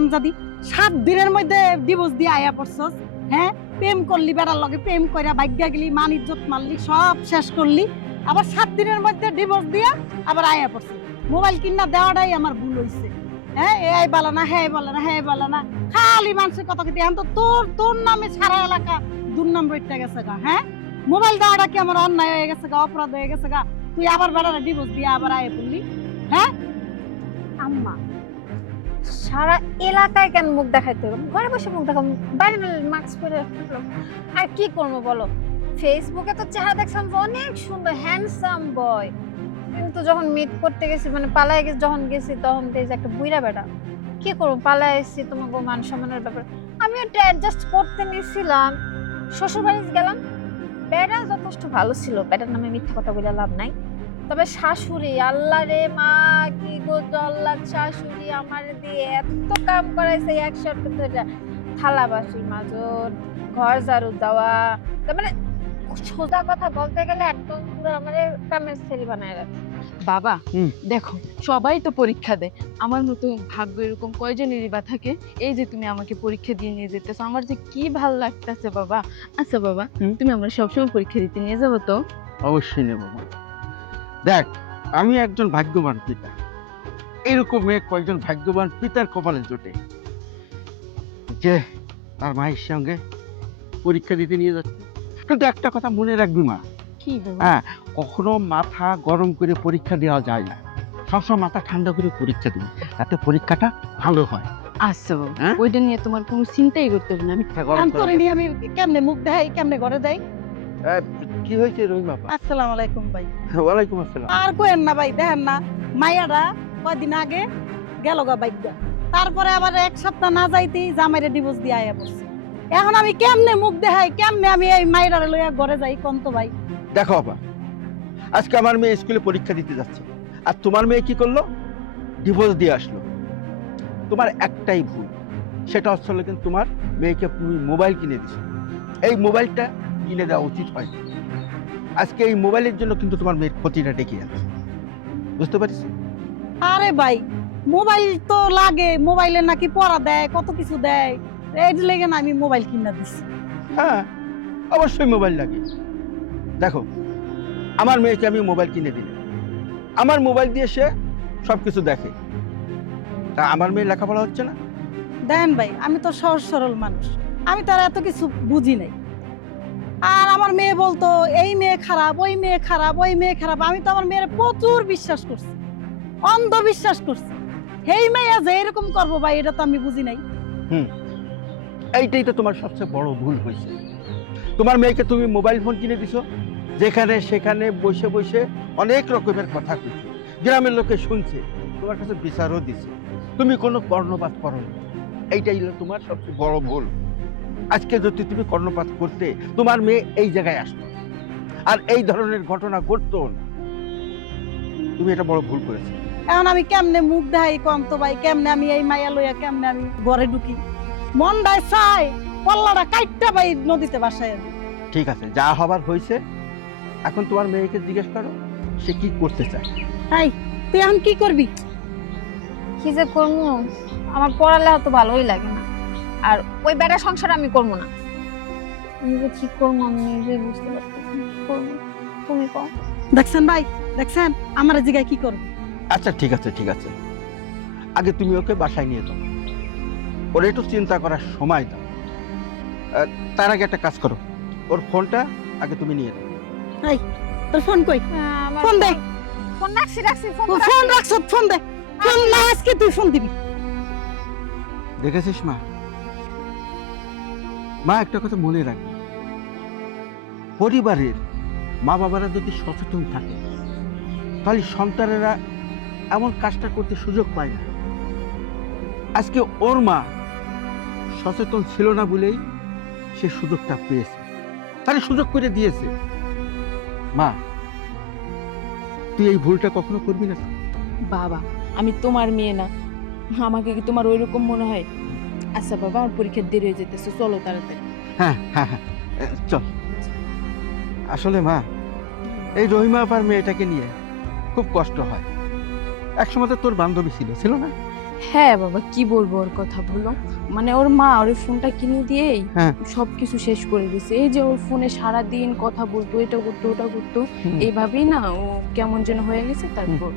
হারামজাদি 7 দিনের মধ্যে ডিভোর্স দিয়ে আয়া পড়ছস। হ্যাঁ, প্রেম করলি, বেড়ার লগে প্রেম কইরা ভাগ্যা গেলি, মান ইজ্জত মারলি, সব শেষ করলি, আবার 7 দিনের মধ্যে ডিভোর্স দিয়া আবার আয়া পড়ছস। মোবাইল কিনা দেওয়াটাই আমার ভুল হইছে। হ্যাঁ, এই বলে না, হ্যাঁ বলে না, হ্যাঁ বলে না, খালি মানুষের কথা কইতে। এখন তো তোর নামে সারা এলাকা দুর্নাম রইতে গেছে গা। হ্যাঁ, মোবাইল দেওয়াটা কি আমার অন্যায় হয়ে গেছে গা, অপরাধ হয়ে গেছে গা? তুই আবার বেড়ারে ডিভোর্স দিয়ে আবার আয়া পড়লি। হ্যাঁ আম্মা, সারা এলাকায় কেন মুখ দেখাইতে হবে? ঘরে বসে মুখ দেখাম, বাইরে মাস্ক পরে আসলাম। আর কি করবো বলো? ফেসবুকে তো চেহারা দেখছিলাম যে অনেক সুন্দর হ্যান্ডসাম বয়, কিন্তু যখন মিট করতে গেছি, মানে পালায় গেছি, যখন গেছি তখন দেখছি একটা বুইড়া বেটা। কি করবো, পালায় এসেছি, তোমাকে মান সম্মানের ব্যাপার। আমি একটা অ্যাডজাস্ট করতে নিয়েছিলাম, শ্বশুর বাড়ি গেলাম, বেটা যথেষ্ট ভালো ছিল, বেটার নামে মিথ্যা কথা বলে লাভ নাই। তবে শাশুড়ি, আল্লাহ রে মা, কি গো জল্লাদ শাশুড়ি, আমার দিয়ে এত কাম করাইছে, এক সপ্তাহ ধরে থালা বাসি মাজত, ঘর ঝাড়ু দেওয়া, তার মানে সোজা কথা বলতে গেলে একদম পুরো আমার কামের ছেলে বানায় রাখছে। বাবা দেখো, সবাই তো পরীক্ষা দেয়, আমার মতো ভাগ্য এরকম কয়জনেরই বা থাকে। এই যে তুমি আমাকে পরীক্ষা দিয়ে নিয়ে যেতেছো, আমার যে কি ভাল লাগতেছে বাবা। আচ্ছা বাবা, তুমি আমরা সবসময় পরীক্ষা দিতে নিয়ে যাবো তো? অবশ্যই নেব। দেখ, আমি একজন ভাগ্যবান পিতা, এরকম কয়েকজন ভাগ্যবান পিতার কপালে জোটে যে তার মায়ের সঙ্গে পরীক্ষা দিতে নিয়ে যাচ্ছে। কিন্তু একটা কথা মনে রাখবি মা, কি বাবা? হ্যাঁ, কখনো মাথা গরম করে পরীক্ষা দেওয়া যায় না, সবসময় মাথা ঠান্ডা করে পরীক্ষা দিবি, তাতে পরীক্ষাটা ভালো হয়। আচ্ছা বাবা, হ্যাঁ? ওইটা নিয়ে তোমার কোনো চিন্তাই করতে হবে না। আমি করে নিয়ে আমি কেমনে মুখ দেখাই, কেমনে ঘরে দেই? কি হয়েছে রহিমা? আসসালামু আলাইকুম ভাই। ওয়ালাইকুম আসসালাম। আর কোয়েন না ভাই, দেখেন না মাইয়াটা কয়দিন আগে গেল গা বাইকটা, তারপরে আবার 1 সপ্তাহ না যাইতেই জামাইরে ডিভোর্স দিয়ে আয়া পড়ছে। এখন আমি কেমনে মুখ দেখাই, কেমনে আমি এই মাইয়ারে লইয়া ঘরে যাই কোন তো ভাই? দেখো বাবা, আজকে আমার মেয়ে স্কুলে পরীক্ষা দিতে যাচ্ছে, আর তোমার মেয়ে কি করলো? ডিভোর্স দিয়ে আসলো। তোমার একটাই ভুল, সেটা হচ্ছে কিন্তু তোমার মেয়েকে তুমি মোবাইল কিনে দিছো। এই মোবাইলটা কিনে দেওয়া উচিত হয়। আজকে এই মোবাইলের জন্য কিন্তু তোমার মেয়ের ক্ষতিটা ডেকে যাচ্ছে, বুঝতে পারিস? আরে ভাই, মোবাইল তো লাগে, মোবাইলে নাকি পড়া দেয়, কত কিছু দেয়, এই লেগে না আমি মোবাইল কিনা দিছি। হ্যাঁ, অবশ্যই মোবাইল লাগে। দেখো, আমার মেয়েকে আমি মোবাইল কিনে দিলাম, আমার মোবাইল দিয়ে সে সবকিছু দেখে, তা আমার মেয়ে লেখাপড়া হচ্ছে না? দেন ভাই, আমি তো সহজ সরল মানুষ, আমি তো আর এত কিছু বুঝি নাই। আর আমার মেয়ে বলতো এই মেয়ে খারাপ, ওই মেয়ে খারাপ, ওই মেয়ে খারাপ। আমি তো আমার মেয়ের প্রচুর বিশ্বাস করছি, অন্ধবিশ্বাস করছি। এই মেয়ে যে এরকম করবো ভাই, এটা তো আমি বুঝি নাই। এইটাই তো তোমার সবচেয়ে বড় ভুল হয়েছে। তোমার মেয়েকে তুমি মোবাইল ফোন কিনে দিছো, যেখানে সেখানে বসে বসে অনেক রকমের কথা কইছে, গ্রামের লোকে শুনছে, তোমার কাছে বিচারও দিছে, তুমি কোনো কর্ণপাত করো না। এইটাই হলো তোমার সবচেয়ে বড় ভুল। আজকে যদি তুমি কর্ণপাত করতে, তোমার মেয়ে এই জায়গায় আসতো আর এই ধরনের ঘটনা ঘটতো না। তুমি এটা বড় ভুল করেছো। এখন আমি কেমনে মুখ দেখাই কোন তো ভাই? কেমনে আমি এই মায়া লইয়া কেমনে আমি ঘরে ঢুকি? মন দায় চাই পল্লাটা কাইটটা ভাই নদীতে ভাসায় দিই। ঠিক আছে, যা হবার হয়েছে, এখন তোমার মেয়েকে জিজ্ঞেস করো সে কি করতে চায়। এই তুই এখন কি করবি? কি যে করবো, আমার পড়ালেখা তো ভালোই লাগে না, আর ওই বেটা সংসার আমি করবো না। আমি যে কি করবো আমি নিজেই বুঝতে পারতেছি না, কি করবো তুমি কও। দেখছেন ভাই, দেখছেন আমার জিগায় কি করবো? আচ্ছা ঠিক আছে, ঠিক আছে, আগে তুমি ওকে বাসায় নিয়ে যাও, ওর একটু চিন্তা করার সময় দাও। তার আগে একটা কাজ করো, ওর ফোনটা আগে তুমি নিয়ে যাও। এই তোর ফোন কই? আমার ফোন দে। ফোন রাখছি ফোন ফোন রাখছ, ফোন দে। ফোন না আজকে তুই ফোন দিবি। দেখেছিস মা, মা একটা কথা মনে রাখবে, পরিবারের মা বাবারা যদি সচেতন থাকে, তাহলে সন্তানেরা এমন কাজটা করতে সুযোগ পায় না। আজকে ওর মা সচেতন ছিল না বলেই সে সুযোগটা পেয়েছে, তাহলে সুযোগ করে দিয়েছে। মা, তুই এই ভুলটা কখনো করবি না। বাবা, আমি তোমার মেয়ে না, আমাকে কি তোমার ওইরকম মনে হয়? আচ্ছা বাবা, আমার পরীক্ষার দেরি হয়ে যেতেছে, চলো তাড়াতাড়ি। হ্যাঁ হ্যাঁ হ্যাঁ, চল। আসলে মা, এই রহিমা আপার মেয়েটাকে নিয়ে খুব কষ্ট হয়। একসময় তো তোর বান্ধবী ছিল, ছিল না? হ্যাঁ বাবা, কি বলবো ওর কথা বলো, মানে ওর মা ওর ফোনটা কিনে দিয়েই হ্যাঁ। সবকিছু শেষ করে দিছে। এই যে ওর ফোনে সারা দিন কথা বলতো, এটা করতো ওটা করতো, এইভাবেই না ও কেমন যেন হয়ে গেছে। তারপর